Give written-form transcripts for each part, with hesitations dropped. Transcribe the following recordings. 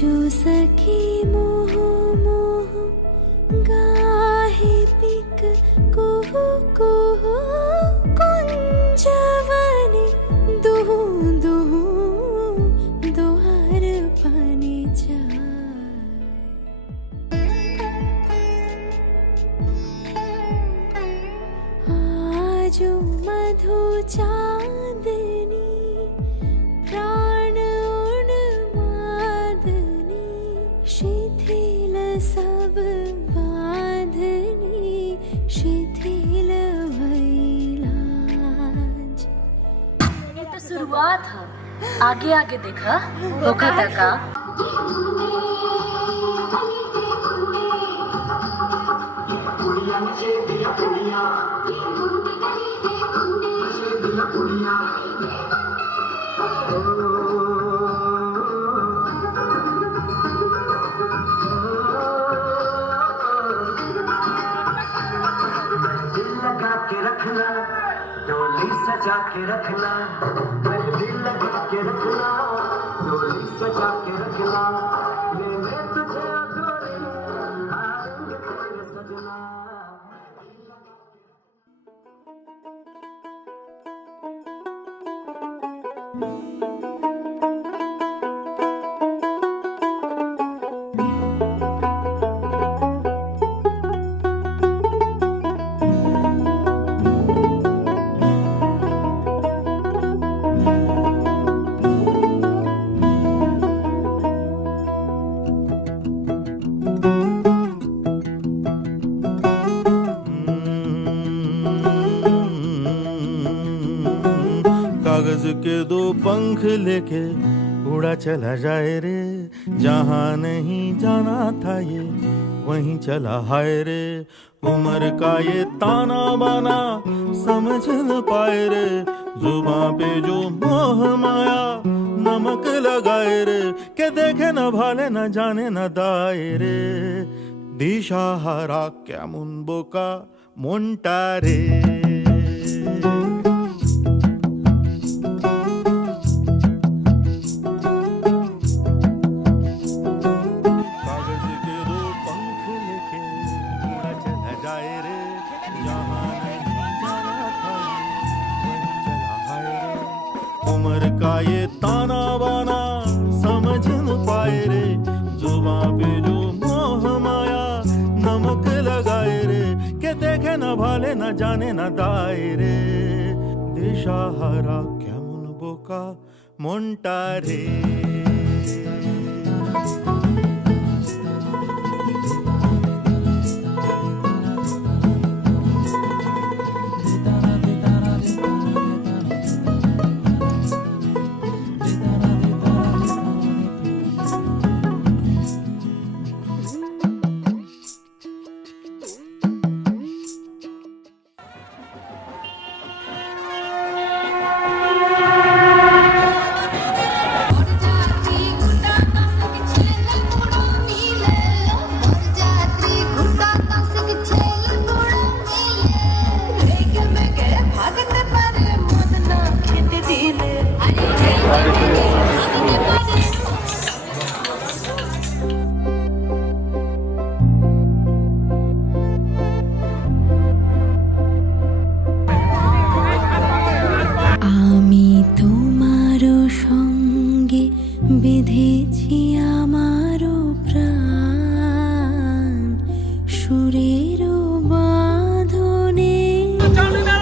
जो सखी मोह मोह गाहे पिक कुहु कुहु कुंजवने दुहु दुहु दोहर पानी चाय। आजो मधु चांदनी प्राण उन्मादनी शिथिल सब बांधनी शिथिल भैलाज। ये तो शुरुआत है, आगे आगे देखा होगा का। दिल लगा के रखना, डोली सजा के रखना, दिल लगा के रखना, डोली सजा के रखना, मैंने तुझे अधूरी आएंगे तेरे सजना। कागज के दो पंख लेके उड़ा चला जाए रे, जहाँ नहीं जाना था ये वहीं चला हाय रे। उम्र का ये ताना बाना समझ न पाए रे, जुबां पे जो मोह माया नमक लगाए रे, के देखे न भाले न जाने न दाए रे। दिशाहारा केमन बोका मोंटा रे। उम्र का ये ताना बाना समझ न पाए रे, जुबां पे जो मोह माया नमक लगाए रे, के देखे न भाले न जाने न दाए रे। दिशाहारा केमन बोका मोंटा रे। বেঁধেছি আমারও প্রাণ সুরের বাঁধনে। তুমি জানো না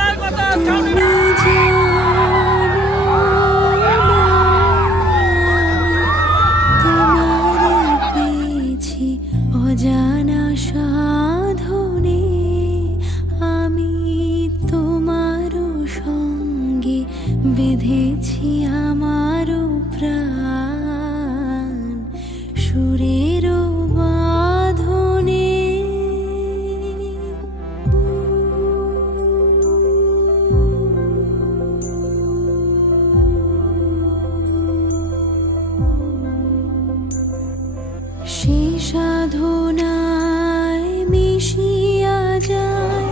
তোমারে পেয়েছি অজানা সাধনে। আমি তোমারও সঙ্গে বেঁধেছি আমারও প্রাণ সুরের বাঁধনে। সে সাধনায় মিশিয়া যায়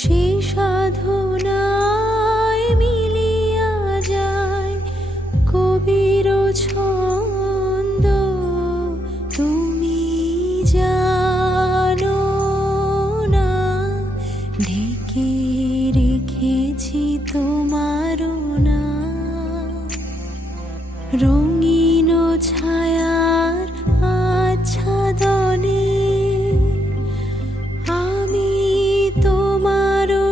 সে সাধনায় মিলিয়া ঢেকে রেখেছি তোমারও নাম, রঙিন ছায়ার আচ্ছাদনে আমি তোমারও